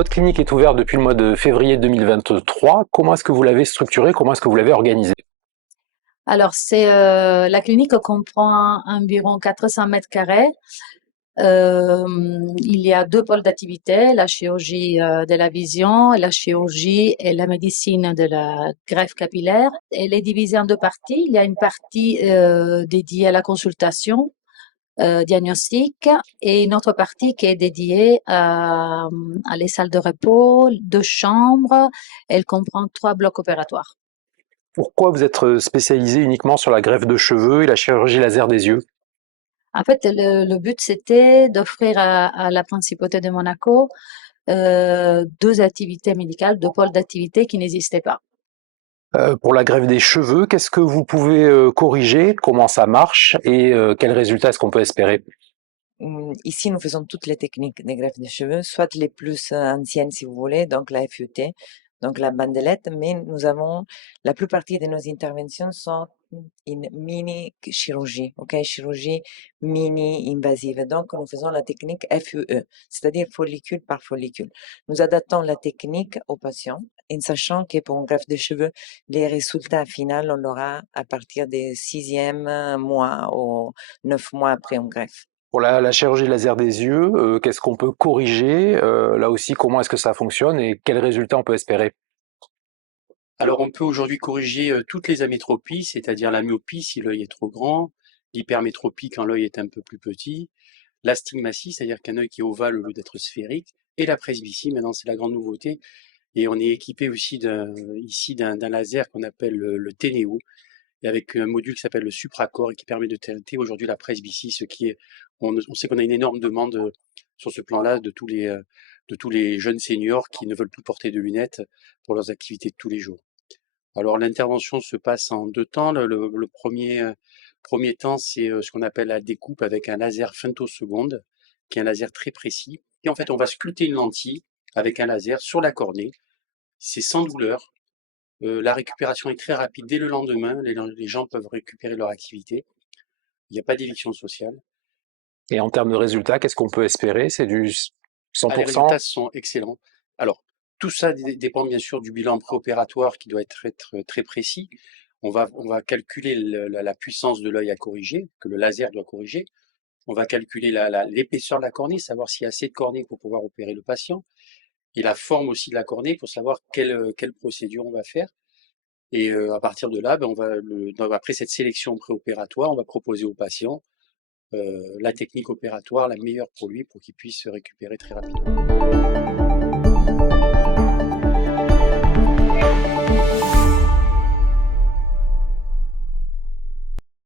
votre clinique est ouverte depuis le mois de février 2023. Comment est-ce que vous l'avez structurée? Comment est-ce que vous l'avez organisée? Alors, la clinique comprend environ 400 mètres carrés. Il y a deux pôles d'activité, la chirurgie de la vision, la chirurgie et la médecine de la greffe capillaire. Elle est divisée en deux parties. Il y a une partie dédiée à la consultation diagnostic et une autre partie qui est dédiée à les salles de repos, deux chambres. Elle comprend trois blocs opératoires. Pourquoi vous êtes spécialisé uniquement sur la greffe de cheveux et la chirurgie laser des yeux? En fait, le but, c'était d'offrir à la principauté de Monaco deux activités médicales, deux pôles d'activité qui n'existaient pas. Pour la greffe des cheveux, qu'est-ce que vous pouvez corriger? Comment ça marche? Et quels résultats est-ce qu'on peut espérer? Ici, nous faisons toutes les techniques des greffes de cheveux, soit les plus anciennes si vous voulez, donc la FUT, donc la bandelette, mais nous avons, la plupart de nos interventions sont une mini chirurgie, ok, chirurgie mini invasive. Donc, nous faisons la technique FUE, c'est-à-dire follicule par follicule. Nous adaptons la technique aux patients, en sachant que pour une greffe de cheveux, les résultats finaux, on l'aura à partir des 6e mois ou 9 mois après une greffe. Pour la chirurgie laser des yeux, qu'est-ce qu'on peut corriger? Là aussi, comment est-ce que ça fonctionne et quels résultats on peut espérer? Alors, on peut aujourd'hui corriger toutes les amétropies, c'est-à-dire la myopie si l'œil est trop grand, l'hypermétropie quand l'œil est un peu plus petit, l'astigmatie, c'est-à-dire qu'un œil qui est ovale au lieu d'être sphérique, et la presbytie, maintenant c'est la grande nouveauté. Et on est équipé aussi d'un laser qu'on appelle le TNEO, et avec un module qui s'appelle le supracorps et qui permet de traiter aujourd'hui la presbytie, ce qui est, on sait qu'on a une énorme demande sur ce plan-là de tous les jeunes seniors qui ne veulent plus porter de lunettes pour leurs activités de tous les jours. Alors l'intervention se passe en deux temps. Le premier temps, c'est ce qu'on appelle la découpe avec un laser femtoseconde, qui est un laser très précis. Et en fait, on va sculpter une lentille avec un laser sur la cornée. C'est sans douleur. La récupération est très rapide. Dès le lendemain, les gens peuvent récupérer leur activité. Il n'y a pas d'éviction sociale. Et en termes de résultats, qu'est-ce qu'on peut espérer? C'est du Les 100%? résultats sont excellents. Alors, tout ça dépend bien sûr du bilan préopératoire qui doit être très précis. On va calculer la puissance de l'œil à corriger, que le laser doit corriger. On va calculer l'épaisseur de la cornée, savoir s'il y a assez de cornée pour pouvoir opérer le patient. Et la forme aussi de la cornée pour savoir quelle procédure on va faire. Et à partir de là, après cette sélection préopératoire, on va proposer au patient la technique opératoire la meilleure pour lui pour qu'il puisse se récupérer très rapidement.